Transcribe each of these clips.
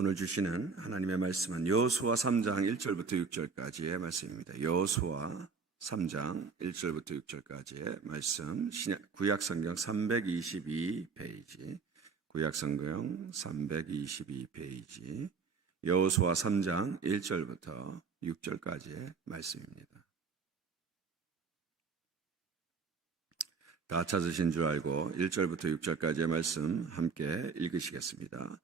오늘 주시는 하나님의 말씀은 여호수아 3장 1절부터 6절까지의 말씀입니다. 여호수아 3장 1절부터 6절까지의 말씀, 구약성경 322페이지, 구약성경 322페이지, 여호수아 3장 1절부터 6절까지의 말씀입니다. 다 찾으신 줄 알고 1절부터 6절까지의 말씀 함께 읽으시겠습니다.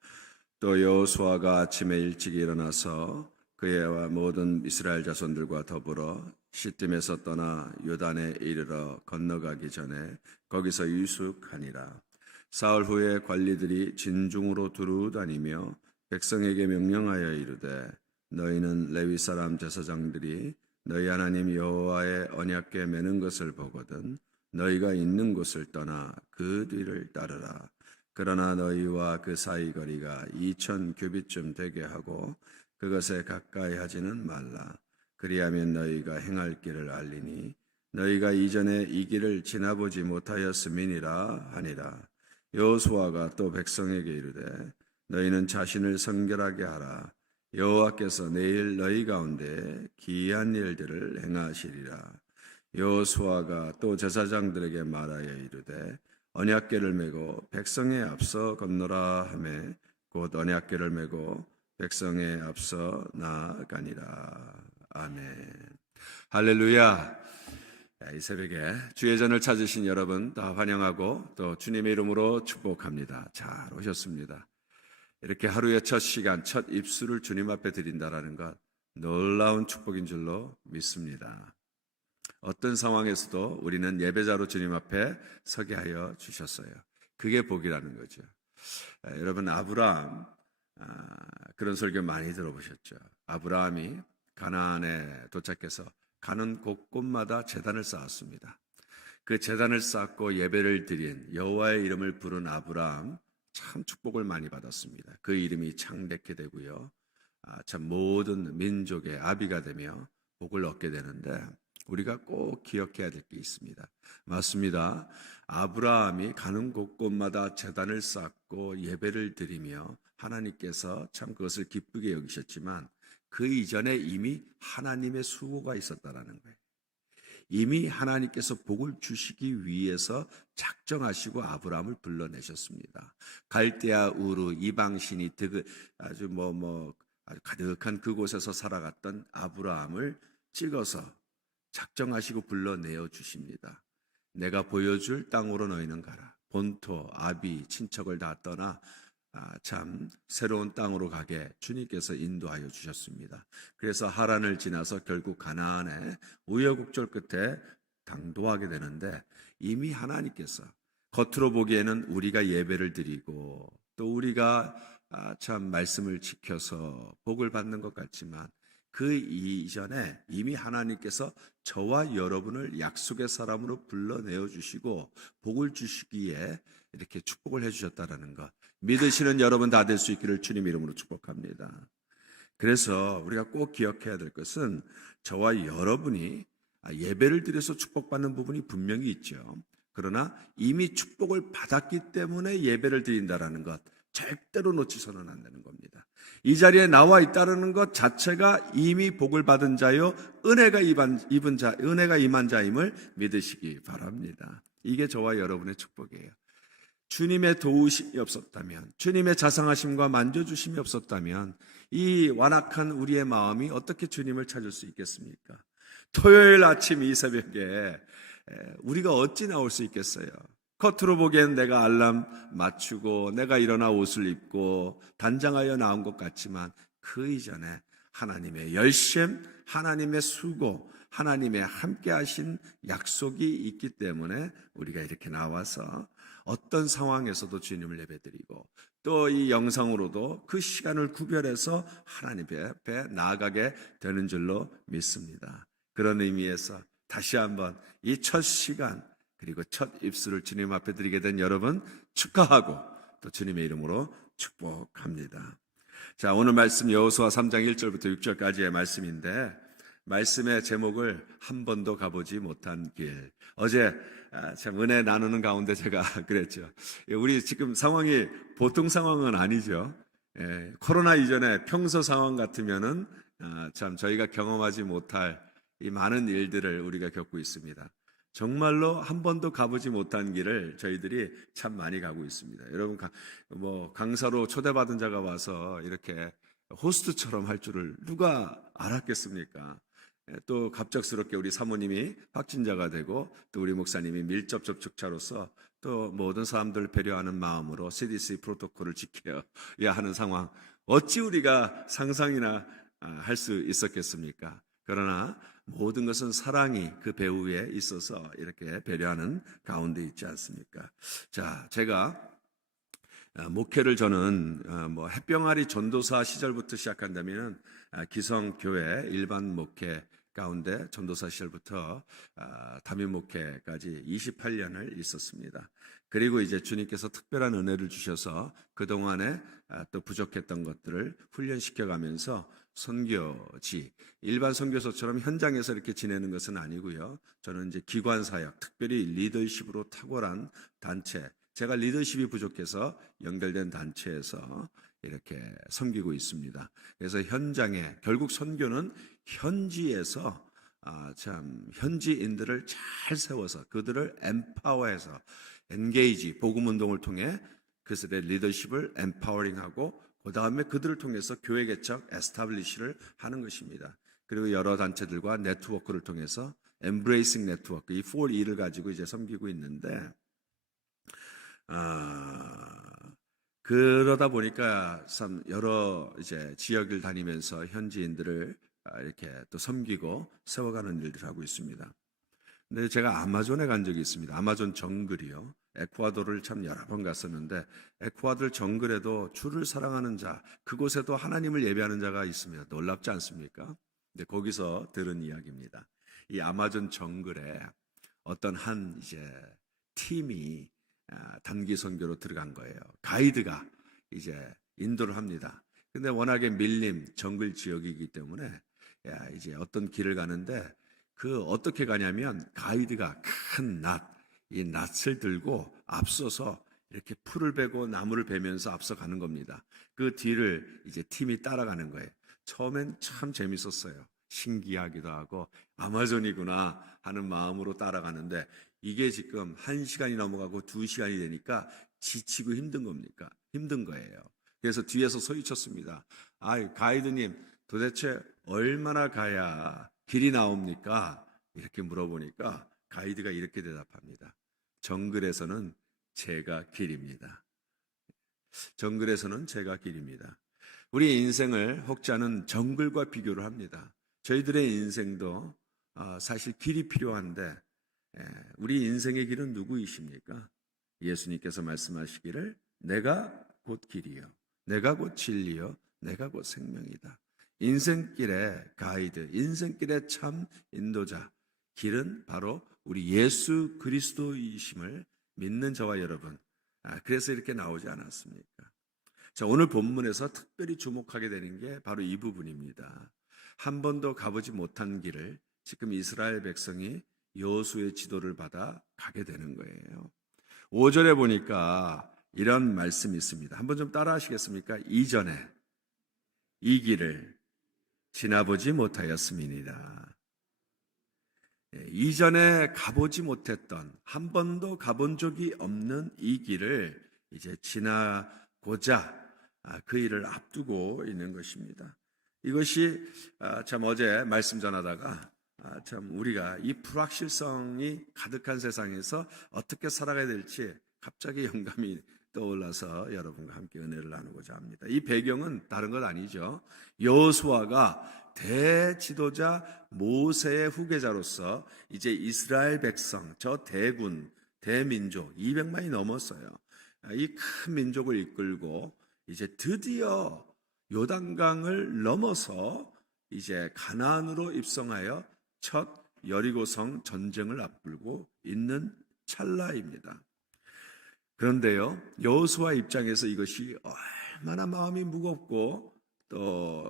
또 여호수아가 아침에 일찍 일어나서 그의 모든 이스라엘 자손들과 더불어 시딤에서 떠나 요단에 이르러 건너가기 전에 거기서 유숙하니라. 사흘 후에 관리들이 진중으로 두루 다니며 백성에게 명령하여 이르되 너희는 레위 사람 제사장들이 너희 하나님 여호와의 언약궤 매는 것을 보거든 너희가 있는 곳을 떠나 그 뒤를 따르라. 그러나 너희와 그 사이 거리가 2000규빗쯤 되게 하고 그것에 가까이 하지는 말라. 그리하면 너희가 행할 길을 알리니 너희가 이전에 이 길을 지나보지 못하였음이니라 하니라. 여호수아가 또 백성에게 이르되 너희는 자신을 성결하게 하라. 여호와께서 내일 너희 가운데 기이한 일들을 행하시리라. 여호수아가 또 제사장들에게 말하여 이르되 언약궤를 메고 백성에 앞서 건너라 하매 곧 언약궤를 메고 백성에 앞서 나아가니라. 아멘. 할렐루야. 이 새벽에 주의 전을 찾으신 여러분 다 환영하고 또 주님의 이름으로 축복합니다. 잘 오셨습니다. 이렇게 하루의 첫 시간, 첫 입술을 주님 앞에 드린다라는 것 놀라운 축복인 줄로 믿습니다. 어떤 상황에서도 우리는 예배자로 주님 앞에 서게 하여 주셨어요. 그게 복이라는 거죠. 여러분 아브라함 그런 설교 많이 들어보셨죠. 아브라함이 가나안에 도착해서 가는 곳곳마다 제단을 쌓았습니다. 그 제단을 쌓고 예배를 드린 여호와의 이름을 부른 아브라함 참 축복을 많이 받았습니다. 그 이름이 창대케 되고요. 참 모든 민족의 아비가 되며 복을 얻게 되는데 우리가 꼭 기억해야 될 게 있습니다. 맞습니다. 아브라함이 가는 곳곳마다 제단을 쌓고 예배를 드리며 하나님께서 참 그것을 기쁘게 여기셨지만 그 이전에 이미 하나님의 수고가 있었다라는 거예요. 이미 하나님께서 복을 주시기 위해서 작정하시고 아브라함을 불러내셨습니다. 갈대아 우르 이방신이 아주 아주 가득한 그곳에서 살아갔던 아브라함을 찍어서 작정하시고 불러내어 주십니다. 내가 보여줄 땅으로 너희는 가라. 본토, 아비, 친척을 다 떠나 참 새로운 땅으로 가게 주님께서 인도하여 주셨습니다. 그래서 하란을 지나서 결국 가나안에 우여곡절 끝에 당도하게 되는데 이미 하나님께서 겉으로 보기에는 우리가 예배를 드리고 또 우리가 참 말씀을 지켜서 복을 받는 것 같지만 그 이전에 이미 하나님께서 저와 여러분을 약속의 사람으로 불러내어 주시고 복을 주시기에 이렇게 축복을 해주셨다는 것 믿으시는 여러분 다 될 수 있기를 주님 이름으로 축복합니다. 그래서 우리가 꼭 기억해야 될 것은 저와 여러분이 예배를 드려서 축복받는 부분이 분명히 있죠. 그러나 이미 축복을 받았기 때문에 예배를 드린다는 것 절대로 놓치서는 안 되는 겁니다. 이 자리에 나와 있다는 것 자체가 이미 복을 받은 자요 은혜가 임한 자임을 믿으시기 바랍니다. 이게 저와 여러분의 축복이에요. 주님의 도우심이 없었다면, 주님의 자상하심과 만져주심이 없었다면 이 완악한 우리의 마음이 어떻게 주님을 찾을 수 있겠습니까? 토요일 아침 이 새벽에 우리가 어찌 나올 수 있겠어요? 겉으로 보기엔 내가 알람 맞추고 내가 일어나 옷을 입고 단장하여 나온 것 같지만 그 이전에 하나님의 열심, 하나님의 수고, 하나님의 함께 하신 약속이 있기 때문에 우리가 이렇게 나와서 어떤 상황에서도 주님을 예배드리고 또 이 영상으로도 그 시간을 구별해서 하나님 앞에 나아가게 되는 줄로 믿습니다. 그런 의미에서 다시 한번 이 첫 시간 그리고 첫 입술을 주님 앞에 드리게 된 여러분 축하하고 또 주님의 이름으로 축복합니다. 자, 오늘 말씀 여호수아 3장 1절부터 6절까지의 말씀인데 말씀의 제목을 한 번도 가보지 못한 길. 어제 참 은혜 나누는 가운데 제가 그랬죠. 우리 지금 상황이 보통 상황은 아니죠. 코로나 이전에 평소 상황 같으면은 참 저희가 경험하지 못할 이 많은 일들을 우리가 겪고 있습니다. 정말로 한 번도 가보지 못한 길을 저희들이 참 많이 가고 있습니다. 여러분, 강사로 초대받은 자가 와서 이렇게 호스트처럼 할 줄을 누가 알았겠습니까? 또 갑작스럽게 우리 사모님이 확진자가 되고 또 우리 목사님이 밀접 접촉자로서 또 모든 사람들을 배려하는 마음으로 CDC 프로토콜을 지켜야 하는 상황. 어찌 우리가 상상이나 할 수 있었겠습니까? 그러나 모든 것은 사랑이 그 배후에 있어서 이렇게 배려하는 가운데 있지 않습니까? 자, 제가 목회를 저는 햇병아리 전도사 시절부터 시작한다면 기성교회 일반 목회 가운데 전도사 시절부터 담임 목회까지 28년을 있었습니다. 그리고 이제 주님께서 특별한 은혜를 주셔서 그동안에 또 부족했던 것들을 훈련시켜가면서 선교지, 일반 선교사처럼 현장에서 이렇게 지내는 것은 아니고요. 저는 이제 기관 사역, 특별히 리더십으로 탁월한 단체, 제가 리더십이 부족해서 연결된 단체에서 이렇게 섬기고 있습니다. 그래서 현장에, 결국 선교는 현지에서 참 현지인들을 잘 세워서 그들을 empower해서 engage, 복음운동을 통해 그들의 리더십을 empowering하고 그 다음에 그들을 통해서 교회 개척, establish를 하는 것입니다. 그리고 여러 단체들과 네트워크를 통해서 embracing 네트워크, 이 4E를 가지고 이제 섬기고 있는데 그러다 보니까 참 여러 이제 지역을 다니면서 현지인들을 이렇게 또 섬기고 세워가는 일들을 하고 있습니다. 근데 제가 아마존에 간 적이 있습니다. 아마존 정글이요. 에콰도르를 참 여러 번 갔었는데 에콰도르 정글에도 주를 사랑하는 자, 그곳에도 하나님을 예배하는 자가 있습니다. 놀랍지 않습니까? 근데 거기서 들은 이야기입니다. 이 아마존 정글에 어떤 한 이제 팀이 단기 선교로 들어간 거예요. 가이드가 이제 인도를 합니다. 근데 워낙에 밀림 정글 지역이기 때문에 이제 어떤 길을 가는데 어떻게 가냐면 가이드가 큰 이 낫을 들고 앞서서 이렇게 풀을 베고 나무를 베면서 앞서 가는 겁니다. 그 뒤를 이제 팀이 따라가는 거예요. 처음엔 참 재밌었어요. 신기하기도 하고 아마존이구나 하는 마음으로 따라가는데 이게 지금 1시간이 넘어가고 2시간이 되니까 지치고 힘든 거예요. 그래서 뒤에서 소리쳤습니다. 가이드님, 도대체 얼마나 가야 길이 나옵니까? 이렇게 물어보니까 가이드가 이렇게 대답합니다. 정글에서는 제가 길입니다. 정글에서는 제가 길입니다. 우리 인생을 혹자는 정글과 비교를 합니다. 저희들의 인생도 사실 길이 필요한데 우리 인생의 길은 누구이십니까? 예수님께서 말씀하시기를 내가 곧 길이요, 내가 곧 진리요, 내가 곧 생명이다. 인생길의 가이드, 인생길의 참 인도자, 길은 바로 우리 예수 그리스도이심을 믿는 저와 여러분, 그래서 이렇게 나오지 않았습니까? 자, 오늘 본문에서 특별히 주목하게 되는 게 바로 이 부분입니다. 한 번도 가보지 못한 길을 지금 이스라엘 백성이 여호수의 지도를 받아 가게 되는 거예요. 5절에 보니까 이런 말씀이 있습니다. 한번 좀 따라 하시겠습니까? 이전에 이 길을 지나보지 못하였음이니라. 이전에 가보지 못했던, 한 번도 가본 적이 없는 이 길을 이제 지나고자 그 일을 앞두고 있는 것입니다. 이것이 참 어제 말씀 전하다가 참 우리가 이 불확실성이 가득한 세상에서 어떻게 살아가야 될지 갑자기 영감이 떠올라서 여러분과 함께 은혜를 나누고자 합니다. 이 배경은 다른 것 아니죠. 여호수아가 대지도자 모세의 후계자로서 이제 이스라엘 백성, 저 대군, 대민족 200만이 넘었어요. 이 큰 민족을 이끌고 이제 드디어 요단강을 넘어서 이제 가나안으로 입성하여 첫 여리고성 전쟁을 앞두고 있는 찰나입니다. 그런데요, 여호수아 입장에서 이것이 얼마나 마음이 무겁고 또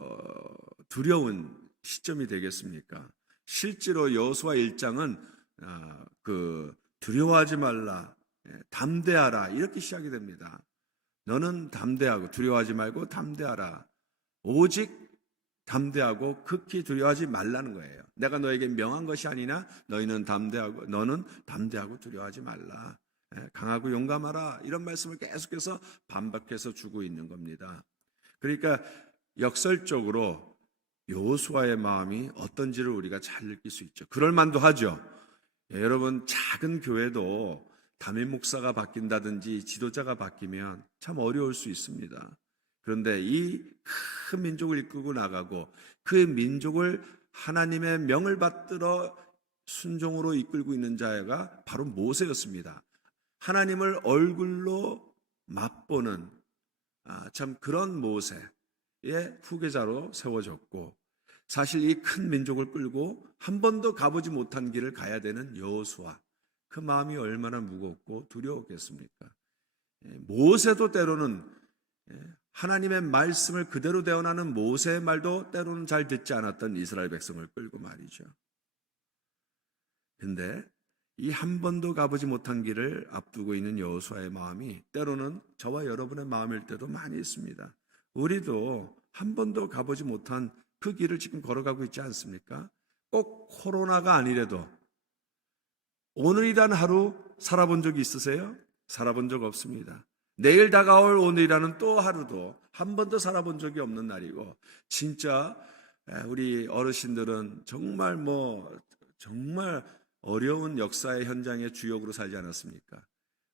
두려운 시점이 되겠습니까? 실제로 여호수아 1장은 두려워하지 말라, 담대하라 이렇게 시작이 됩니다. 너는 담대하고 두려워하지 말고 담대하라. 오직 담대하고 극히 두려워하지 말라는 거예요. 내가 너에게 명한 것이 아니나 너는 담대하고 두려워하지 말라. 강하고 용감하라. 이런 말씀을 계속해서 반복해서 주고 있는 겁니다. 그러니까 역설적으로 여호수아의 마음이 어떤지를 우리가 잘 느낄 수 있죠. 그럴 만도 하죠. 여러분, 작은 교회도 담임 목사가 바뀐다든지 지도자가 바뀌면 참 어려울 수 있습니다. 그런데 이 큰 민족을 이끌고 나가고 그 민족을 하나님의 명을 받들어 순종으로 이끌고 있는 자가 바로 모세였습니다. 하나님을 얼굴로 맛보는 참 그런 모세의 후계자로 세워졌고, 사실 이 큰 민족을 끌고 한 번도 가보지 못한 길을 가야 되는 여호수아, 그 마음이 얼마나 무겁고 두려웠겠습니까? 모세도 때로는 하나님의 말씀을 그대로 대언하는 모세의 말도 때로는 잘 듣지 않았던 이스라엘 백성을 끌고 말이죠. 그런데 이 한 번도 가보지 못한 길을 앞두고 있는 여호수아의 마음이 때로는 저와 여러분의 마음일 때도 많이 있습니다. 우리도 한 번도 가보지 못한 그 길을 지금 걸어가고 있지 않습니까? 꼭 코로나가 아니래도 오늘이란 하루 살아본 적이 있으세요? 살아본 적 없습니다. 내일 다가올 오늘이라는 또 하루도 한 번도 살아본 적이 없는 날이고, 진짜 우리 어르신들은 정말 어려운 역사의 현장의 주역으로 살지 않았습니까?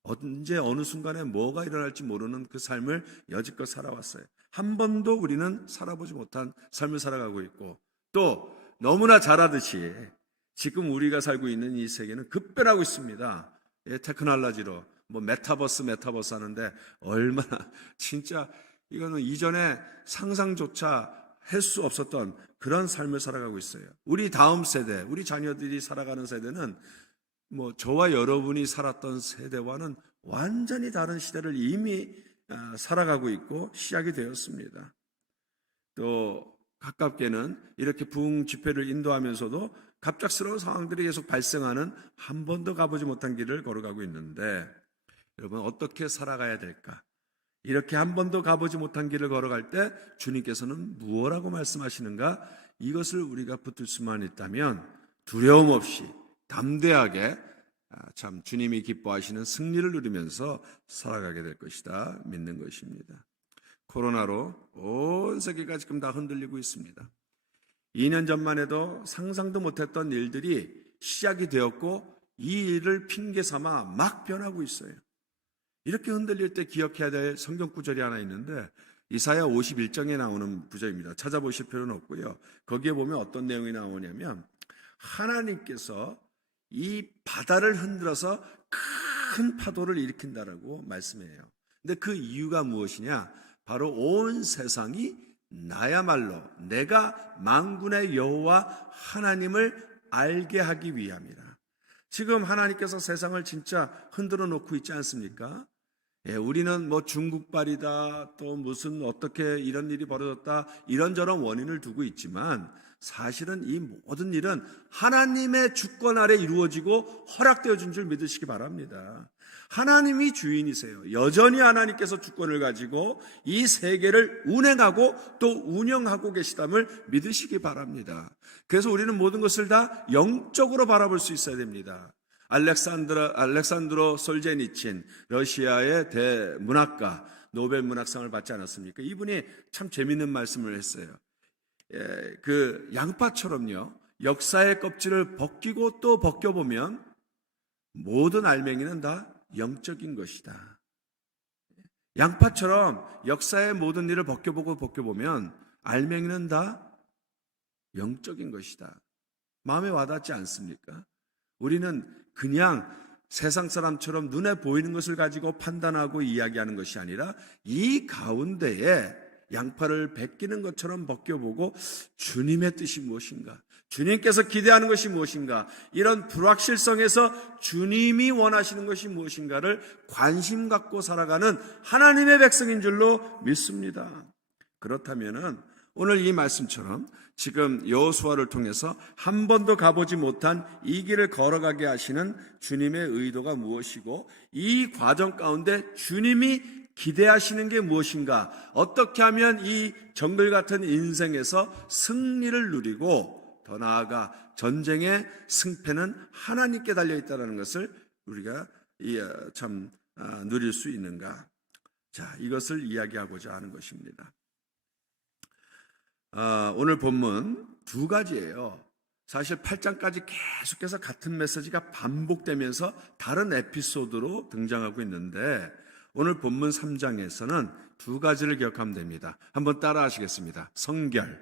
언제 어느 순간에 뭐가 일어날지 모르는 그 삶을 여지껏 살아왔어요. 한 번도 우리는 살아보지 못한 삶을 살아가고 있고, 또 너무나 잘 아듯이 지금 우리가 살고 있는 이 세계는 급변하고 있습니다. 테크놀로지로 메타버스 하는데 얼마나 진짜 이거는 이전에 상상조차 할 수 없었던 그런 삶을 살아가고 있어요. 우리 다음 세대, 우리 자녀들이 살아가는 세대는 저와 여러분이 살았던 세대와는 완전히 다른 시대를 이미 살아가고 있고 시작이 되었습니다. 또 가깝게는 이렇게 부흥 집회를 인도하면서도 갑작스러운 상황들이 계속 발생하는 한 번도 가보지 못한 길을 걸어가고 있는데, 여러분 어떻게 살아가야 될까? 이렇게 한 번도 가보지 못한 길을 걸어갈 때 주님께서는 무엇라고 말씀하시는가? 이것을 우리가 붙들 수만 있다면 두려움 없이 담대하게 참 주님이 기뻐하시는 승리를 누리면서 살아가게 될 것이다 믿는 것입니다. 코로나로 온 세계가 지금 다 흔들리고 있습니다. 2년 전만 해도 상상도 못했던 일들이 시작이 되었고 이 일을 핑계 삼아 막 변하고 있어요. 이렇게 흔들릴 때 기억해야 될 성경 구절이 하나 있는데 이사야 51장에 나오는 구절입니다. 찾아보실 필요는 없고요. 거기에 보면 어떤 내용이 나오냐면 하나님께서 이 바다를 흔들어서 큰 파도를 일으킨다라고 말씀해요. 근데 그 이유가 무엇이냐? 바로 온 세상이 나야말로 내가 만군의 여호와 하나님을 알게 하기 위함이라. 지금 하나님께서 세상을 진짜 흔들어 놓고 있지 않습니까? 우리는 중국발이다, 또 무슨 어떻게 이런 일이 벌어졌다, 이런저런 원인을 두고 있지만 사실은 이 모든 일은 하나님의 주권 아래 이루어지고 허락되어 준 줄 믿으시기 바랍니다. 하나님이 주인이세요. 여전히 하나님께서 주권을 가지고 이 세계를 운행하고 또 운영하고 계시담을 믿으시기 바랍니다. 그래서 우리는 모든 것을 다 영적으로 바라볼 수 있어야 됩니다. 알렉산드로 솔제니친, 러시아의 대문학가, 노벨 문학상을 받지 않았습니까? 이분이 참 재밌는 말씀을 했어요. 그 양파처럼요, 역사의 껍질을 벗기고 또 벗겨보면 모든 알맹이는 다 영적인 것이다. 양파처럼 역사의 모든 일을 벗겨보면 알맹이는 다 영적인 것이다. 마음에 와닿지 않습니까? 우리는 그냥 세상 사람처럼 눈에 보이는 것을 가지고 판단하고 이야기하는 것이 아니라 이 가운데에 양파를 벗기는 것처럼 벗겨보고 주님의 뜻이 무엇인가? 주님께서 기대하는 것이 무엇인가? 이런 불확실성에서 주님이 원하시는 것이 무엇인가를 관심 갖고 살아가는 하나님의 백성인 줄로 믿습니다. 그렇다면 오늘 이 말씀처럼 지금 여호수아를 통해서 한 번도 가보지 못한 이 길을 걸어가게 하시는 주님의 의도가 무엇이고 이 과정 가운데 주님이 기대하시는 게 무엇인가? 어떻게 하면 이 정글 같은 인생에서 승리를 누리고 더 나아가 전쟁의 승패는 하나님께 달려있다는 것을 우리가 누릴 수 있는가? 자, 이것을 이야기하고자 하는 것입니다. 오늘 본문 두 가지예요. 사실 8장까지 계속해서 같은 메시지가 반복되면서 다른 에피소드로 등장하고 있는데 오늘 본문 3장에서는 두 가지를 기억하면 됩니다. 한번 따라 하시겠습니다. 성결,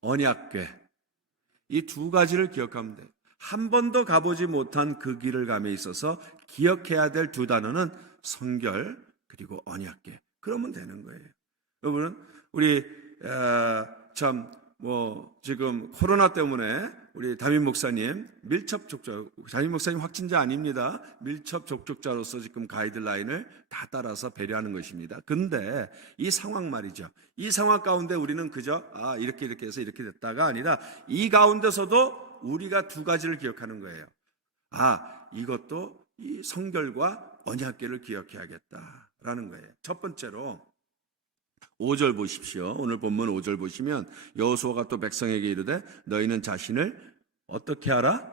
언약궤. 이 두 가지를 기억하면 돼요. 한 번도 가보지 못한 그 길을 감에 있어서 기억해야 될 두 단어는 성결 그리고 언약궤. 그러면 되는 거예요. 여러분은 우리 지금 코로나 때문에 우리 담임 목사님 밀접 접촉자, 담임 목사님 확진자 아닙니다. 밀접 접촉자로서 지금 가이드라인을 다 따라서 배려하는 것입니다. 근데 이 상황 말이죠. 이 상황 가운데 우리는 그저 이렇게 해서 이렇게 됐다가 아니라 이 가운데서도 우리가 두 가지를 기억하는 거예요. 이것도 이 성결과 언약궤를 기억해야겠다라는 거예요. 첫 번째로 5절 보십시오. 오늘 본문 5절 보시면 여호수아가 또 백성에게 이르되 너희는 자신을 어떻게 하라?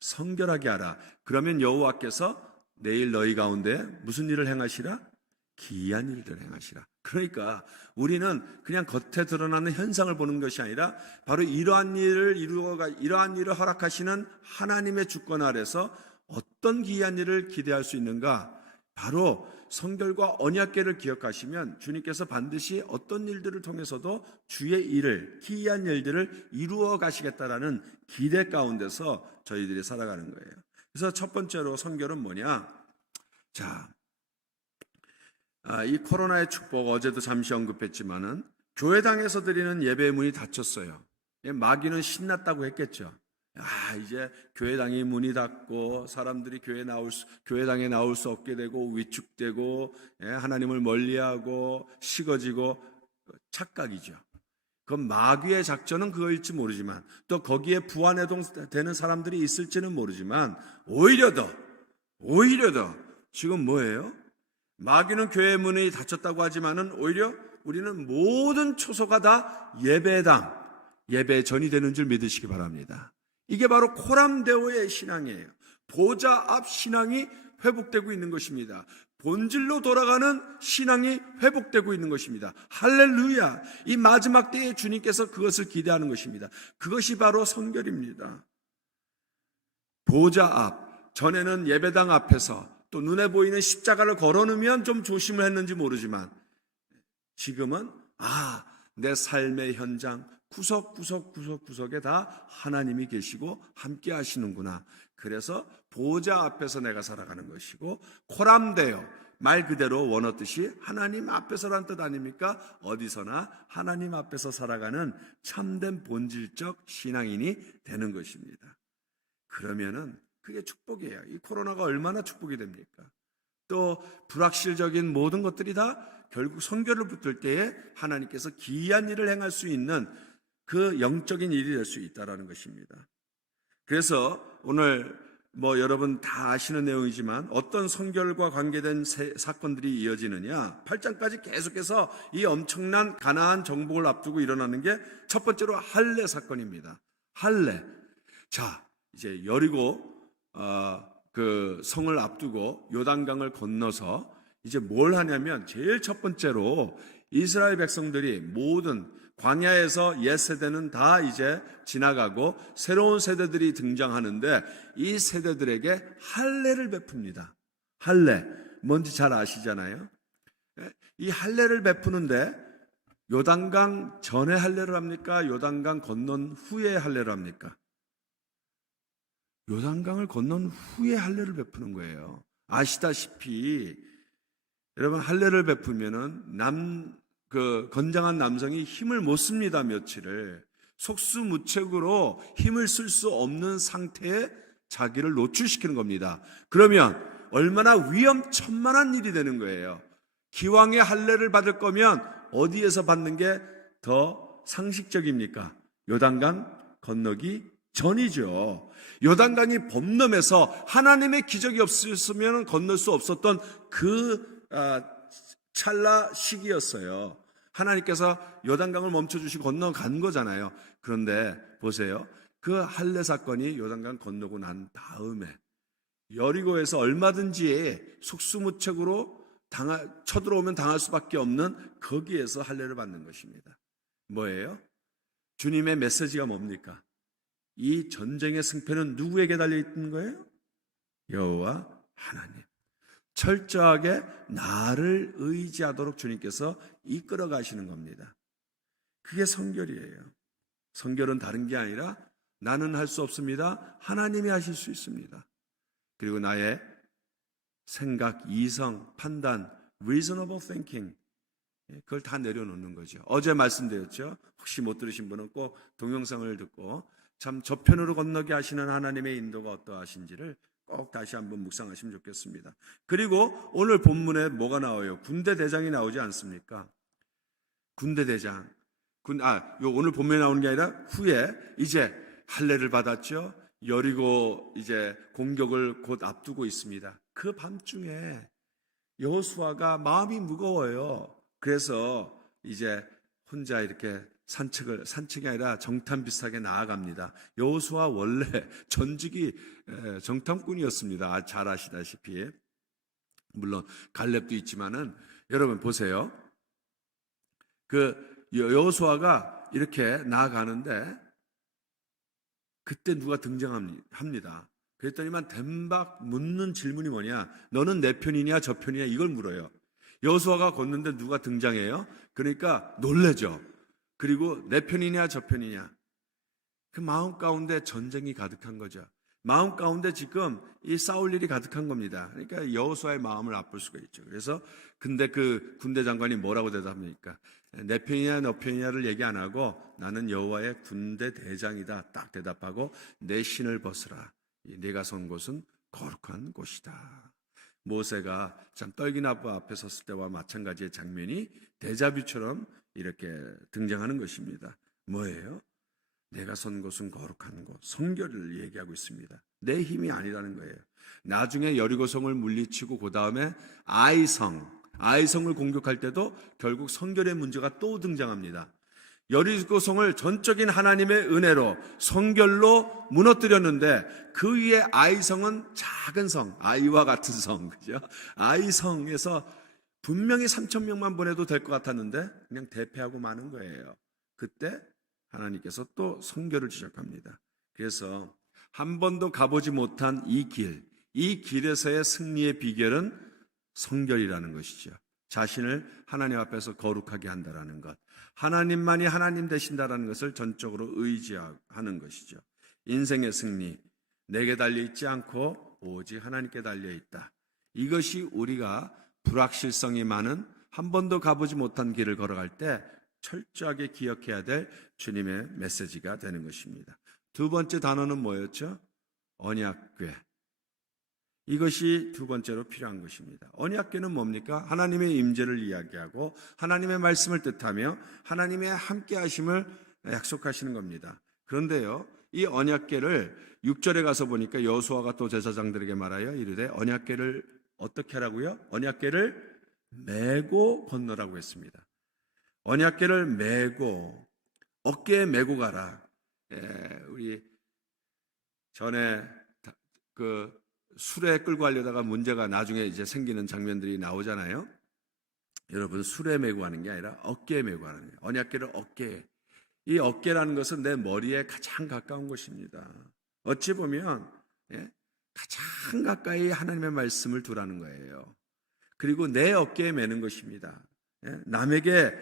성결하게 하라. 그러면 여호와께서 내일 너희 가운데 무슨 일을 행하시라? 기이한 일들을 행하시라. 그러니까 우리는 그냥 겉에 드러나는 현상을 보는 것이 아니라 바로 이러한 일을 허락하시는 하나님의 주권 아래서 어떤 기이한 일을 기대할 수 있는가? 바로 성결과 언약궤를 기억하시면 주님께서 반드시 어떤 일들을 통해서도 주의 일을, 기이한 일들을 이루어 가시겠다라는 기대 가운데서 저희들이 살아가는 거예요. 그래서 첫 번째로 성결은 뭐냐? 자, 이 코로나의 축복 어제도 잠시 언급했지만은 교회당에서 드리는 예배의 문이 닫혔어요. 마귀는 신났다고 했겠죠. 이제 교회당이 문이 닫고 사람들이 교회당에 나올 수 없게 되고 위축되고 하나님을 멀리하고 식어지고 착각이죠. 그건 마귀의 작전은 그거일지 모르지만 또 거기에 부안해동되는 사람들이 있을지는 모르지만 오히려 더 지금 뭐예요? 마귀는 교회 문이 닫혔다고 하지만은 오히려 우리는 모든 초소가 다 예배 전이 되는 줄 믿으시기 바랍니다. 이게 바로 코람데오의 신앙이에요. 보좌 앞 신앙이 회복되고 있는 것입니다. 본질로 돌아가는 신앙이 회복되고 있는 것입니다. 할렐루야! 이 마지막 때에 주님께서 그것을 기대하는 것입니다. 그것이 바로 성결입니다. 보좌 앞, 전에는 예배당 앞에서 또 눈에 보이는 십자가를 걸어놓으면 좀 조심을 했는지 모르지만 지금은 내 삶의 현장 구석구석에 다 하나님이 계시고 함께 하시는구나. 그래서 보좌 앞에서 내가 살아가는 것이고 코람데오 말 그대로 원어 뜻이 하나님 앞에서란 뜻 아닙니까? 어디서나 하나님 앞에서 살아가는 참된 본질적 신앙인이 되는 것입니다. 그러면은 그게 축복이에요. 이 코로나가 얼마나 축복이 됩니까? 또 불확실적인 모든 것들이 다 결국 성결을 붙들 때에 하나님께서 기이한 일을 행할 수 있는 그 영적인 일이 될 수 있다는 것입니다. 그래서 오늘 여러분 다 아시는 내용이지만 어떤 성결과 관계된 사건들이 이어지느냐? 8장까지 계속해서 이 엄청난 가나안 정복을 앞두고 일어나는 게 첫 번째로 할례 사건입니다. 할례. 자, 이제 여리고 그 성을 앞두고 요단강을 건너서 이제 뭘 하냐면 제일 첫 번째로 이스라엘 백성들이 모든 광야에서 옛 세대는 다 이제 지나가고 새로운 세대들이 등장하는데 이 세대들에게 할례를 베풉니다. 할례, 뭔지 잘 아시잖아요. 이 할례를 베푸는데 요단강 전에 할례를 합니까? 요단강 건넌 후에 할례를 합니까? 요단강을 건넌 후에 할례를 베푸는 거예요. 아시다시피 여러분 할례를 베푸면은 건장한 남성이 힘을 못 씁니다. 며칠을 속수무책으로 힘을 쓸 수 없는 상태에 자기를 노출시키는 겁니다. 그러면 얼마나 위험천만한 일이 되는 거예요. 기왕의 할례를 받을 거면 어디에서 받는 게 더 상식적입니까? 요단강 건너기 전이죠. 요단강이 범람해서 하나님의 기적이 없었으면 건널 수 없었던 그 찰나 시기였어요. 하나님께서 요단강을 멈춰주시고 건너간 거잖아요. 그런데 보세요. 그 할례 사건이 요단강 건너고 난 다음에 여리고에서 얼마든지 속수무책으로 쳐들어오면 당할 수밖에 없는 거기에서 할례를 받는 것입니다. 뭐예요? 주님의 메시지가 뭡니까? 이 전쟁의 승패는 누구에게 달려있는 거예요? 여호와 하나님. 철저하게 나를 의지하도록 주님께서 이끌어 가시는 겁니다. 그게 성결이에요. 성결은 다른 게 아니라 나는 할 수 없습니다. 하나님이 하실 수 있습니다. 그리고 나의 생각, 이성, 판단, reasonable thinking, 그걸 다 내려놓는 거죠. 어제 말씀드렸죠. 혹시 못 들으신 분은 꼭 동영상을 듣고 참 저편으로 건너게 하시는 하나님의 인도가 어떠하신지를 꼭 다시 한번 묵상하시면 좋겠습니다. 그리고 오늘 본문에 뭐가 나와요? 군대 대장이 나오지 않습니까? 군대 대장. 오늘 본문에 나오는 게 아니라 후에 이제 할례를 받았죠. 여리고 이제 공격을 곧 앞두고 있습니다. 그 밤중에 여호수아가 마음이 무거워요. 그래서 이제 혼자 이렇게 산책이 아니라 정탐 비슷하게 나아갑니다. 여호수아 원래 전직이 정탐꾼이었습니다. 잘 아시다시피. 물론 갈렙도 있지만은 여러분 보세요. 그 여호수아가 이렇게 나아가는데 그때 누가 등장합니다. 그랬더니만 덴박 묻는 질문이 뭐냐? 너는 내 편이냐 저 편이냐 이걸 물어요. 여호수아가 걷는데 누가 등장해요? 그러니까 놀래죠. 그리고 내 편이냐 저 편이냐. 그 마음 가운데 전쟁이 가득한 거죠. 마음 가운데 지금 이 싸울 일이 가득한 겁니다. 그러니까 여호수아의 마음을 아플 수가 있죠. 그래서 근데 그 군대 장관이 뭐라고 대답합니까? 내 편이냐 너 편이냐를 얘기 안 하고 나는 여호와의 군대 대장이다 딱 대답하고 내 신을 벗으라. 네가 선 곳은 거룩한 곳이다. 모세가 참 떨기나무 앞에 섰을 때와 마찬가지의 장면이 데자뷰처럼 이렇게 등장하는 것입니다. 뭐예요? 내가 선 곳은 거룩한 곳, 성결을 얘기하고 있습니다. 내 힘이 아니라는 거예요. 나중에 여리고성을 물리치고 그 다음에 아이성을 공격할 때도 결국 성결의 문제가 또 등장합니다. 여리고성을 전적인 하나님의 은혜로 성결로 무너뜨렸는데 그 위에 아이성은 작은 성, 아이와 같은 성, 그죠? 아이성에서 분명히 3,000명만 보내도 될 것 같았는데 그냥 대패하고 마는 거예요. 그때 하나님께서 또 성결을 지적합니다. 그래서 한 번도 가보지 못한 이 길에서의 승리의 비결은 성결이라는 것이죠. 자신을 하나님 앞에서 거룩하게 한다라는 것, 하나님만이 하나님 되신다라는 것을 전적으로 의지하는 것이죠. 인생의 승리, 내게 달려있지 않고 오직 하나님께 달려있다. 이것이 우리가 불확실성이 많은 한 번도 가보지 못한 길을 걸어갈 때 철저하게 기억해야 될 주님의 메시지가 되는 것입니다. 두 번째 단어는 뭐였죠? 언약궤. 이것이 두 번째로 필요한 것입니다. 언약궤는 뭡니까? 하나님의 임재를 이야기하고 하나님의 말씀을 뜻하며 하나님의 함께하심을 약속하시는 겁니다. 그런데요, 이 언약궤를 6절에 가서 보니까 여호수아가 또 제사장들에게 말하여 이르되 언약궤를 어떻게 하라고요? 언약궤를 메고 건너라고 했습니다. 언약궤를 메고 어깨에 메고 가라. 우리 전에 그 수레 끌고 가려다가 문제가 나중에 이제 생기는 장면들이 나오잖아요. 여러분 수레 메고 가는 게 아니라 어깨에 메고 가는 거예요. 언약궤를 어깨에. 이 어깨라는 것은 내 머리에 가장 가까운 것입니다. 어찌 보면 가장 가까이 하나님의 말씀을 두라는 거예요. 그리고 내 어깨에 메는 것입니다. 남에게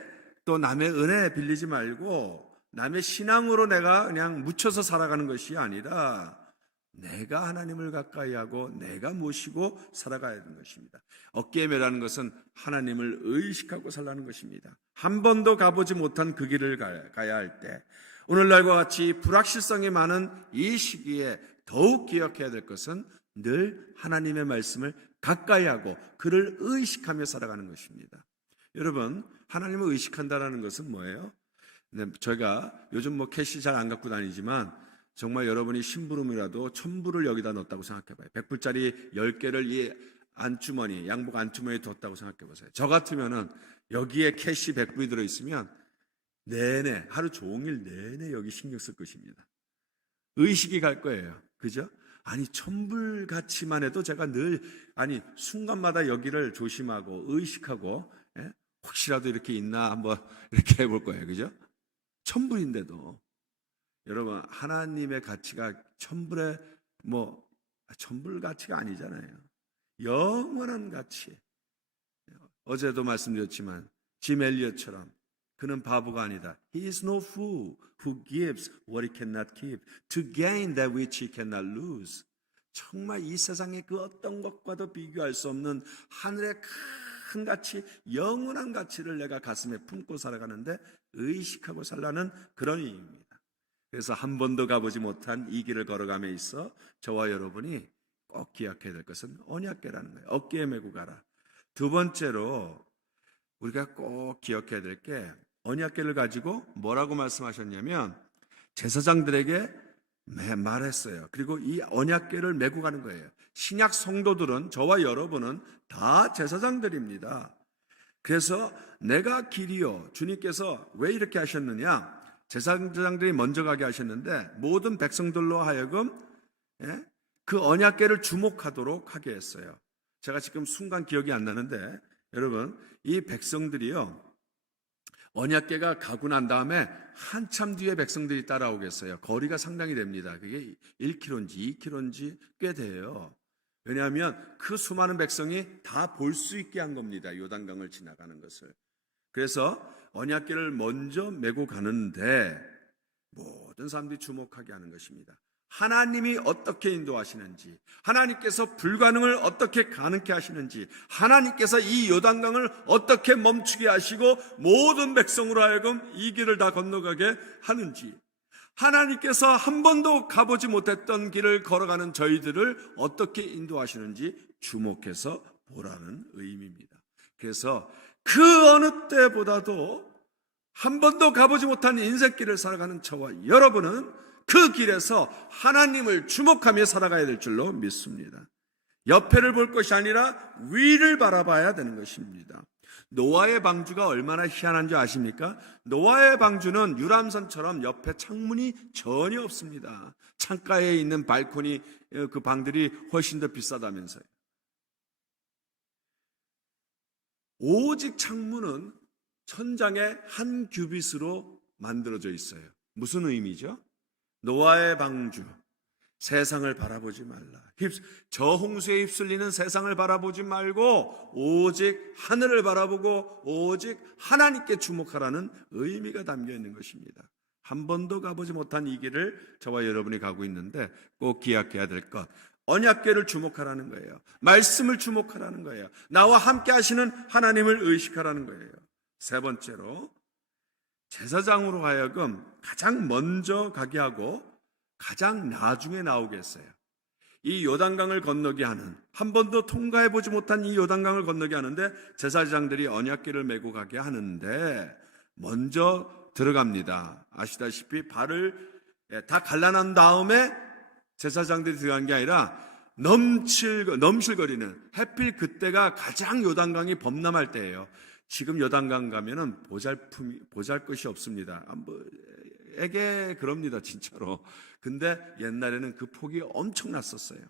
또 남의 은혜 빌리지 말고 남의 신앙으로 내가 그냥 묻혀서 살아가는 것이 아니라 내가 하나님을 가까이 하고 내가 모시고 살아가야 하는 것입니다. 어깨에 매라는 것은 하나님을 의식하고 살라는 것입니다. 한 번도 가보지 못한 그 길을 가야 할 때 오늘날과 같이 불확실성이 많은 이 시기에 더욱 기억해야 될 것은 늘 하나님의 말씀을 가까이 하고 그를 의식하며 살아가는 것입니다. 여러분, 하나님을 의식한다는 것은 뭐예요? 저희가 요즘 캐시 잘 안 갖고 다니지만 정말 여러분이 심부름이라도 1,000불을 여기다 넣었다고 생각해봐요. 100불짜리 10개를 이 안주머니, 양복 안주머니에 뒀다고 생각해 보세요. 저 같으면은 여기에 캐시 100불이 들어있으면 내내, 하루 종일 내내 여기 신경 쓸 것입니다. 의식이 갈 거예요. 그죠? 아니, 1000불 가치만 해도 제가 늘, 순간마다 여기를 조심하고 의식하고, 예? 혹시라도 이렇게 있나 한번 이렇게 해볼 거예요. 그죠? 1000불인데도. 여러분, 하나님의 가치가 1000불에 1000불 가치가 아니잖아요. 영원한 가치. 어제도 말씀드렸지만 짐 엘리엇처럼 그는 바보가 아니다. He is no fool who gives what he cannot keep to gain that which he cannot lose. 정말 이 세상의 그 어떤 것과도 비교할 수 없는 하늘의 큰 가치, 영원한 가치를 내가 가슴에 품고 살아가는데 의식하고 살라는 그런 의미입니다. 그래서 한 번도 가보지 못한 이 길을 걸어감에 있어 저와 여러분이 꼭 기억해야 될 것은 언약궤라는 거예요. 어깨에 메고 가라. 두 번째로 우리가 꼭 기억해야 될 게 언약궤를 가지고 뭐라고 말씀하셨냐면 제사장들에게 말했어요. 그리고 이 언약궤를 메고 가는 거예요. 신약 성도들은, 저와 여러분은 다 제사장들입니다. 그래서 내가 길이요, 주님께서 왜 이렇게 하셨느냐, 제사장들이 먼저 가게 하셨는데 모든 백성들로 하여금 그 언약궤를 주목하도록 하게 했어요. 제가 지금 순간 기억이 안 나는데 여러분, 이 백성들이요, 언약궤가 가고 난 다음에 한참 뒤에 백성들이 따라오겠어요. 거리가 상당히 됩니다. 그게 1km인지 2km인지 꽤 돼요. 왜냐하면 그 수많은 백성이 다 볼 수 있게 한 겁니다. 요단강을 지나가는 것을. 그래서 언약궤를 먼저 메고 가는데 모든 사람들이 주목하게 하는 것입니다. 하나님이 어떻게 인도하시는지, 하나님께서 불가능을 어떻게 가능케 하시는지, 하나님께서 이 요단강을 어떻게 멈추게 하시고 모든 백성으로 하여금 이 길을 다 건너가게 하는지, 하나님께서 한 번도 가보지 못했던 길을 걸어가는 저희들을 어떻게 인도하시는지 주목해서 보라는 의미입니다. 그래서 그 어느 때보다도 한 번도 가보지 못한 인생길을 살아가는 저와 여러분은 그 길에서 하나님을 주목하며 살아가야 될 줄로 믿습니다. 옆에를 볼 것이 아니라 위를 바라봐야 되는 것입니다. 노아의 방주가 얼마나 희한한 줄 아십니까? 노아의 방주는 유람선처럼 옆에 창문이 전혀 없습니다. 창가에 있는 발코니 그 방들이 훨씬 더 비싸다면서요. 오직 창문은 천장의 한 규빗으로 만들어져 있어요. 무슨 의미죠? 노아의 방주, 세상을 바라보지 말라. 저 홍수에 휩쓸리는 세상을 바라보지 말고 오직 하늘을 바라보고 오직 하나님께 주목하라는 의미가 담겨 있는 것입니다. 한 번도 가보지 못한 이 길을 저와 여러분이 가고 있는데 꼭 기억해야 될 것, 언약궤를 주목하라는 거예요. 말씀을 주목하라는 거예요. 나와 함께 하시는 하나님을 의식하라는 거예요. 세 번째로 제사장으로 하여금 가장 먼저 가게 하고 가장 나중에 나오게 했어요. 이 요단강을 건너게 하는, 한 번도 통과해보지 못한 이 요단강을 건너게 하는데 제사장들이 언약궤를 메고 가게 하는데 먼저 들어갑니다. 아시다시피 발을 다 갈라난 다음에 제사장들이 들어간 게 아니라 넘실거리는, 하필 그때가 가장 요단강이 범람할 때예요. 지금 요단강 가면은 보잘것이 없습니다. 에게 그럽니다, 진짜로. 근데 옛날에는 그 폭이 엄청났었어요.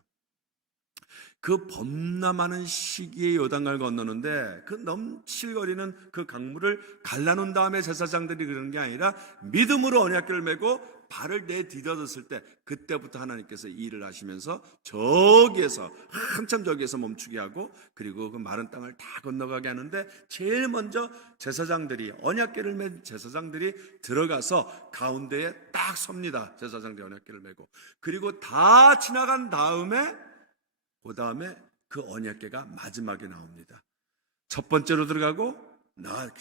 그 범람하는 시기에 요단강을 건너는데 그 넘실거리는 그 강물을 갈라놓은 다음에 제사장들이 그러는 게 아니라 믿음으로 언약궤를 메고 발을 내디뎠을 때, 그때부터 하나님께서 이 일을 하시면서 저기에서, 한참 저기에서 멈추게 하고, 그리고 그 마른 땅을 다 건너가게 하는데 제일 먼저 제사장들이, 언약궤를 맨 제사장들이 들어가서 가운데에 딱 섭니다. 제사장들이 언약궤를 메고. 그리고 다 지나간 다음에 그 다음에 그 언약궤가 마지막에 나옵니다. 첫 번째로 들어가고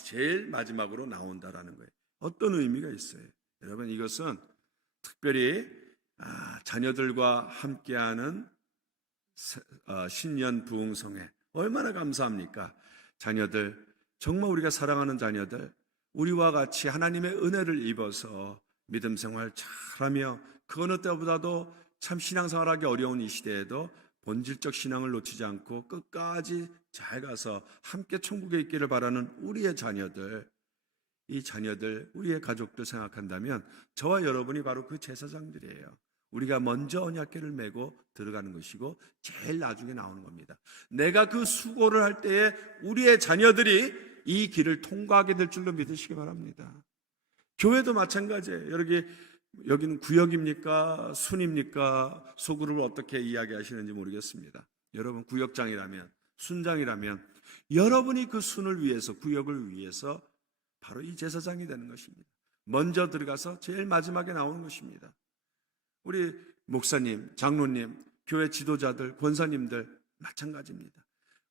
제일 마지막으로 나온다라는 거예요. 어떤 의미가 있어요? 여러분, 이것은 특별히 자녀들과 함께하는 신년 부흥성회 얼마나 감사합니까? 자녀들, 정말 우리가 사랑하는 자녀들, 우리와 같이 하나님의 은혜를 입어서 믿음 생활 잘하며 그 어느 때보다도 참 신앙생활하기 어려운 이 시대에도 본질적 신앙을 놓치지 않고 끝까지 잘 가서 함께 천국에 있기를 바라는 우리의 자녀들, 이 자녀들, 우리의 가족들 생각한다면 저와 여러분이 바로 그 제사장들이에요. 우리가 먼저 언약궤를 메고 들어가는 것이고 제일 나중에 나오는 겁니다. 내가 그 수고를 할 때에 우리의 자녀들이 이 길을 통과하게 될 줄로 믿으시기 바랍니다. 교회도 마찬가지예요. 여기는 구역입니까? 순입니까? 소그룹을 어떻게 이야기하시는지 모르겠습니다. 여러분 구역장이라면, 순장이라면 여러분이 그 순을 위해서, 구역을 위해서 바로 이 제사장이 되는 것입니다. 먼저 들어가서 제일 마지막에 나오는 것입니다. 우리 목사님, 장로님, 교회 지도자들, 권사님들 마찬가지입니다.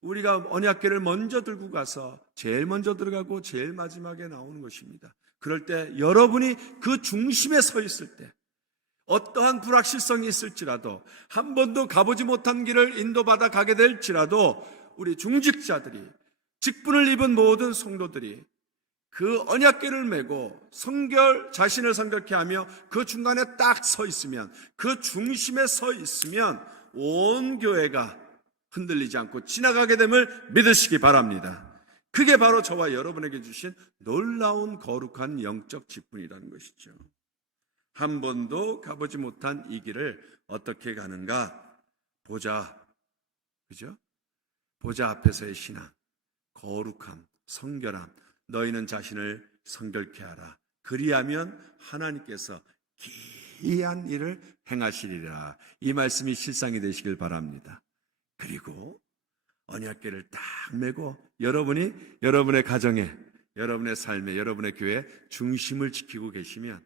우리가 언약궤를 먼저 들고 가서 제일 먼저 들어가고 제일 마지막에 나오는 것입니다. 그럴 때 여러분이 그 중심에 서 있을 때 어떠한 불확실성이 있을지라도 한 번도 가보지 못한 길을 인도받아 가게 될지라도 우리 중직자들이, 직분을 입은 모든 성도들이 그 언약궤를 메고 자신을 성결케 하며 그 중간에 딱 서 있으면, 그 중심에 서 있으면 온 교회가 흔들리지 않고 지나가게 됨을 믿으시기 바랍니다. 그게 바로 저와 여러분에게 주신 놀라운 거룩한 영적 직분이라는 것이죠. 한 번도 가보지 못한 이 길을 어떻게 가는가? 보좌, 그죠? 보좌 앞에서의 신앙, 거룩함, 성결함, 너희는 자신을 성결케 하라. 그리하면 하나님께서 기이한 일을 행하시리라. 이 말씀이 실상이 되시길 바랍니다. 그리고 언약궤를 딱 메고 여러분이 여러분의 가정에, 여러분의 삶에, 여러분의 교회에 중심을 지키고 계시면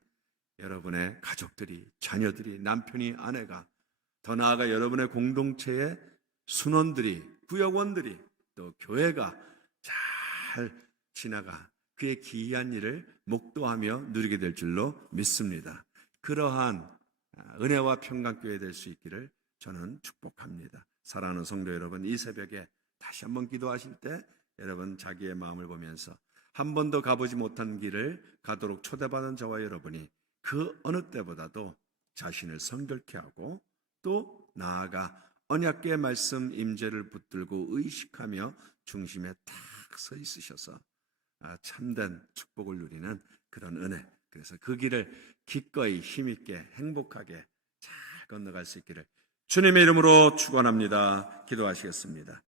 여러분의 가족들이, 자녀들이, 남편이, 아내가, 더 나아가 여러분의 공동체의 순원들이, 구역원들이, 또 교회가 잘 지나가 그의 기이한 일을 목도하며 누리게 될 줄로 믿습니다. 그러한 은혜와 평강교회 될 수 있기를 저는 축복합니다. 사랑하는 성도 여러분, 이 새벽에 다시 한번 기도하실 때 여러분 자기의 마음을 보면서 한 번도 가보지 못한 길을 가도록 초대받은 저와 여러분이 그 어느 때보다도 자신을 성결케 하고 또 나아가 언약궤의 말씀 임재를 붙들고 의식하며 중심에 딱 서 있으셔서 참된 축복을 누리는 그런 은혜, 그래서 그 길을 기꺼이 힘있게 행복하게 잘 건너갈 수 있기를 주님의 이름으로 축원합니다. 기도하시겠습니다.